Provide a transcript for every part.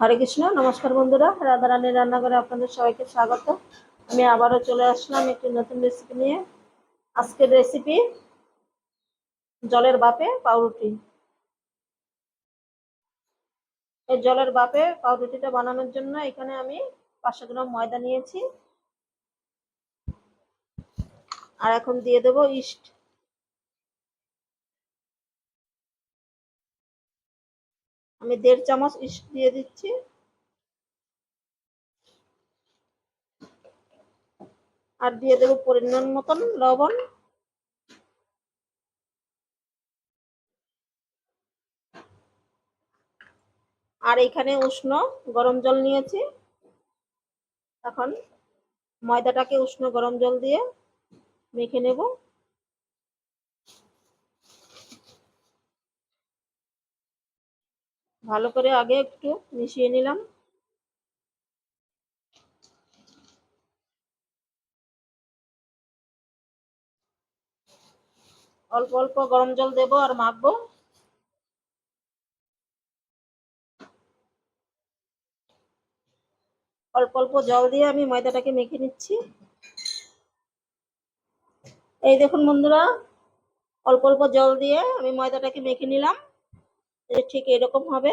হরে কৃষ্ণ। নমস্কার বন্ধুরা, রাধারানীর রান্নাঘরে আপনাদের সবাইকে স্বাগত। আমি আবারও চলে আসলাম একটি নতুন রেসিপি নিয়ে। আজকের রেসিপি জলের বাপে পাউরুটি। এই জলের বাপে পাউরুটিটা বানানোর জন্য এখানে আমি 500 গ্রাম ময়দা নিয়েছি। আর এখন দিয়ে দেব ইস্ট। আমি 1.5 চামচ ইস্ট দিয়ে দিচ্ছি। আর দিয়ে দেব পরিমাণ মতন লবণ। আর এখানে উষ্ণ গরম জল নিয়েছি। এখন ময়দাটাকে উষ্ণ গরম জল দিয়ে মেখে নেব। ভালো করে আগে একটু মিশিয়ে নিলাম। অল্প অল্প গরম জল দেব আর মাখবো। অল্প অল্প জল দিয়ে আমি ময়দাটাকে মেখে নিচ্ছি। এই দেখুন বন্ধুরা, অল্প অল্প জল দিয়ে আমি ময়দাটাকে মেখে নিলাম। ঠিক এরকম হবে।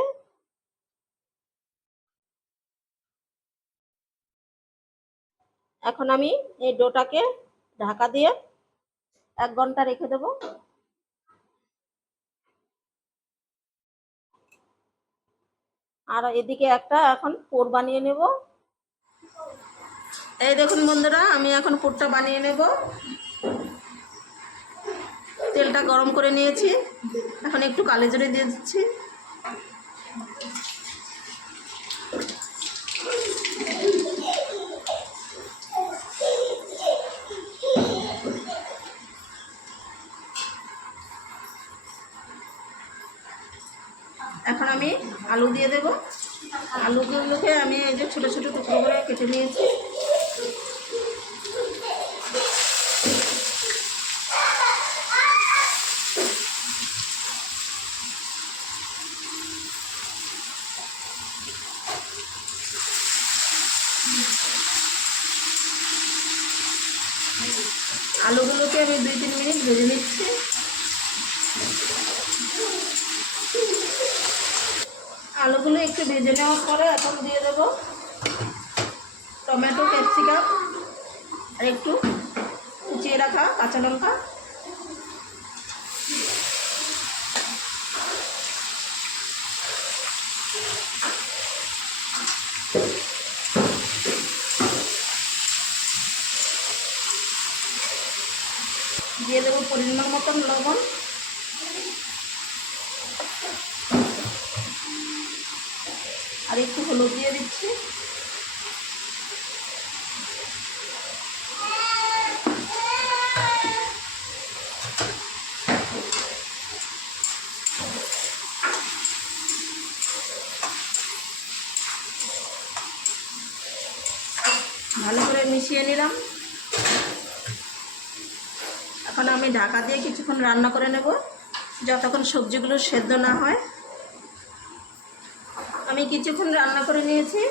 এখন আমি এই ডোটাকে ঢাকা দিয়ে 1 ঘন্টা রেখে দেব। আর এদিকে একটা এখন পুর বানিয়ে নেব। এই দেখুন বন্ধুরা, আমি এখন পুরটা বানিয়ে নেব। তেলটা গরম করে নিয়েছি। এখন একটু কালো জিরে দিয়ে দিচ্ছি। এখন আমি আলু দিয়ে দেব। আলুগুলোকে আমি এই যে ছোটো ছোটো টুকরো করে কেটে নিয়েছি। আলুগুলোকে আমি 2-3 মিনিট ভেজে নিচ্ছি। আলুগুলো একটু ভেজে নেওয়ার পরে এখন দিয়ে দেব টমেটো, ক্যাপসিকাম আর একটু কুচিয়ে রাখা কাঁচা লঙ্কা। দিয়ে দেবো পরিমাণ মতন লবণ। আর একটু হলুদ দিয়ে দিচ্ছি। ভালো করে মিশিয়ে নিলাম। এখন আমি ঢাকা দিয়ে কিছুক্ষণ রান্না করে নেব, যতক্ষণ সবজিগুলো সেদ্ধ না হয়। আমি কিছুক্ষণ রান্না করে নিয়েছি।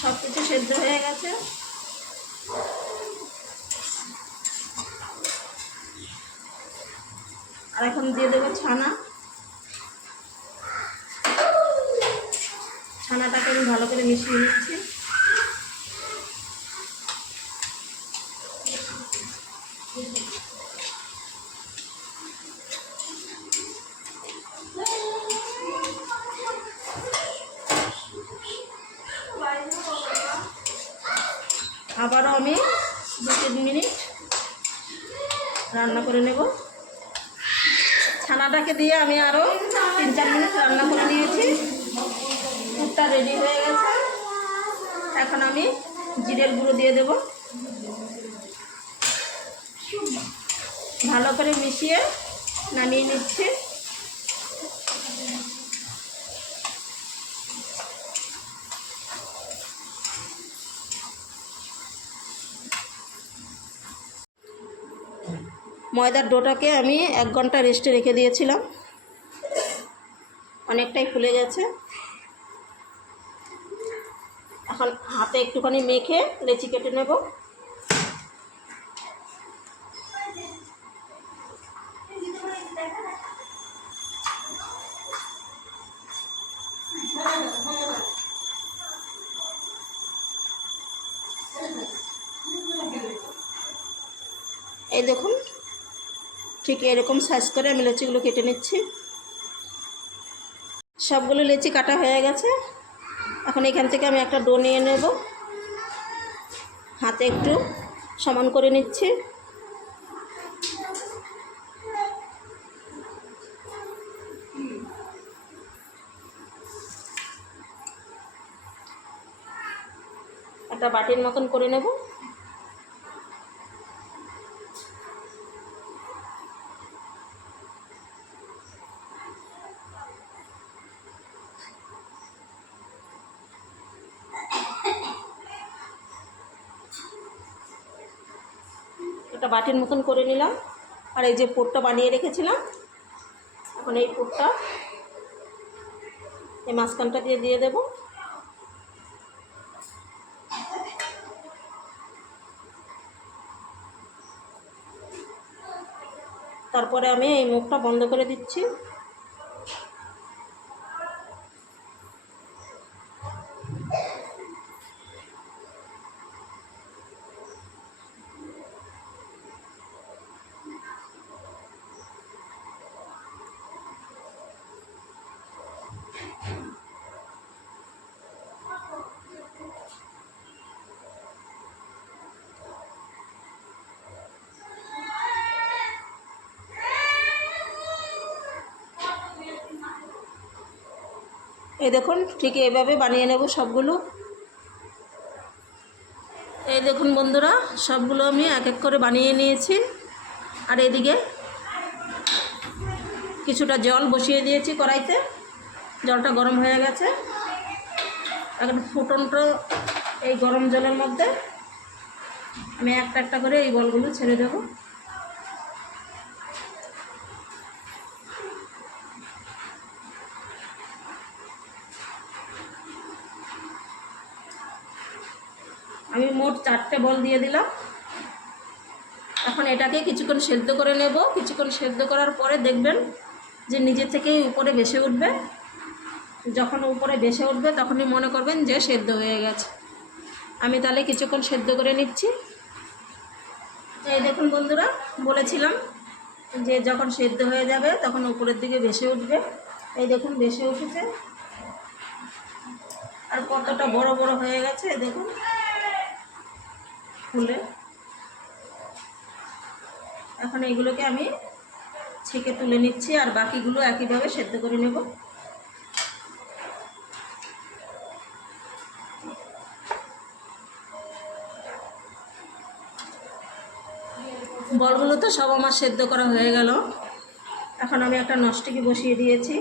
সব কিছু সেদ্ধ হয়ে গেছে। আর এখন দিয়ে দেবো ছানা। ছানাটাকে আমি ভালো করে মিশিয়ে নিচ্ছি। আবারও আমি 2-3 মিনিট রান্না করে নেব। ছানাটাকে দিয়ে আমি আরও 3-4 মিনিট রান্না করে নিয়েছি। পুরটা রেডি হয়ে গেছে। এখন আমি জিরের গুঁড়ো দিয়ে দেব। ভালো করে মিশিয়ে নামিয়ে নিচ্ছি। ময়দার ডোটাকে আমি 1 ঘন্টা রেস্টে রেখে দিয়েছিলাম। অনেকটাই ফুলে গেছে। এখন হাতে একটুখানি মেখে লেচি কেটে নেব। এই দেখুন, ঠিক এরকম সাইজ করে আমি লেচিগুলো কেটে নিচ্ছি। সবগুলো লেচি কাটা হয়ে গেছে। এখন এখান থেকে আমি একটা ডো নিয়ে নেব, হাতে একটু সমান করে নিচ্ছি। একটা বাটির মতন করে নেব। একটা বাটির মতন করে নিলাম। আর এই যে পুরটা বানিয়ে রেখেছিলাম, এখন এই পুরটা এই মাঝখানটা দিয়ে দেব। তারপরে আমি এই মুখটা বন্ধ করে দিচ্ছি। এই দেখুন, ঠিক এইভাবে বানিয়ে নেব সবগুলো। এই দেখুন বন্ধুরা, সবগুলো আমি এক এক করে বানিয়ে নিয়েছি। আর এদিকে কিছুটা জল বসিয়ে দিয়েছি কড়াইতে, জলটা গরম হয়ে গেছে। এখন ফুটন্ত এই গরম জলের মধ্যে আমি একটা একটা করে এই বলগুলো ছেড়ে দেব। আমি মোট 4টে বল দিয়ে দিলাম। এখন এটাকে কিছুক্ষণ সেদ্ধ করে নেব। কিছুক্ষণ সেদ্ধ করার পরে দেখবেন যে নিজে থেকেই উপরে ভেসে উঠবে। যখন উপরে ভেসে উঠবে তখনই মনে করবেন যে সেদ্ধ হয়ে গেছে। আমি তাহলে কিছুক্ষণ সেদ্ধ করে নিচ্ছি। এই দেখুন বন্ধুরা, বলেছিলাম যে যখন সেদ্ধ হয়ে যাবে তখন উপরের দিকে ভেসে উঠবে। এই দেখুন ভেসে উঠেছে, আর কতটা বড় বড় হয়ে গেছে দেখুন ফুলে। এখন এইগুলোকে আমি ছেঁকে তুলে নিচ্ছি, আর বাকিগুলো একইভাবে সেদ্ধ করে নেব। বলগুলো তো সব আমার সেদ্ধ করা হয়ে গেল। এখন আমি একটা ননস্টিক বসিয়ে দিয়েছি,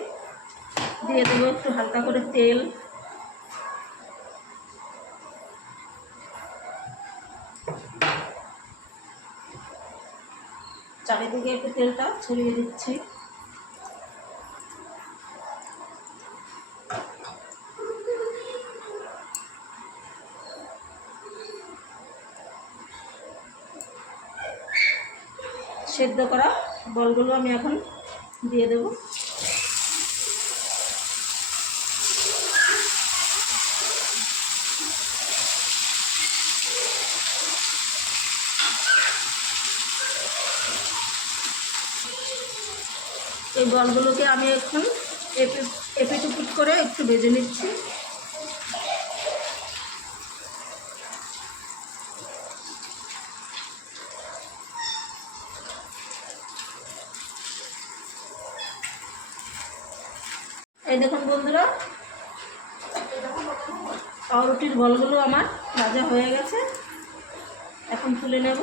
দিয়ে দেবো একটু হালকা করে তেল। চারিদিকে একটু তেলটা ছড়িয়ে দিচ্ছি। সেদ্ধ করা বলগুলো আমি এখন দিয়ে দেব। এই বলগুলোকে আমি এখন এপিট ওপিট করে একটু ভেজে নিচ্ছি। এই দেখুন বন্ধুরা, পাউরুটির বলগুলো আমার ভাজা হয়ে গেছে। এখন তুলে নেব।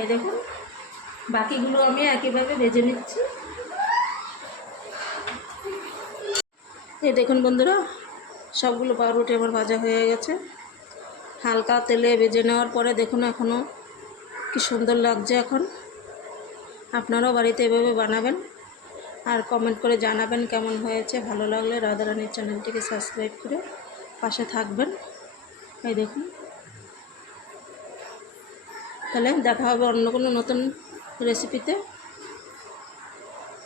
এই দেখুন, বাকিগুলো আমি একইভাবে ভেজে নিচ্ছি। এই দেখুন বন্ধুরা, সবগুলো পাউরুটি আমার ভাজা হয়ে গেছে। হালকা তেলে ভেজে নেওয়ার পরে দেখুন এখনও কি সুন্দর লাগছে। এখন আপনারাও বাড়িতে এভাবে বানাবেন আর কমেন্ট করে জানাবেন কেমন হয়েছে। ভালো লাগলে রাধারানীর চ্যানেলটিকে সাবস্ক্রাইব করে পাশে থাকবেন। এই দেখুন, তাহলে দেখা হবে অন্য কোনো নতুন রেসিপিতে।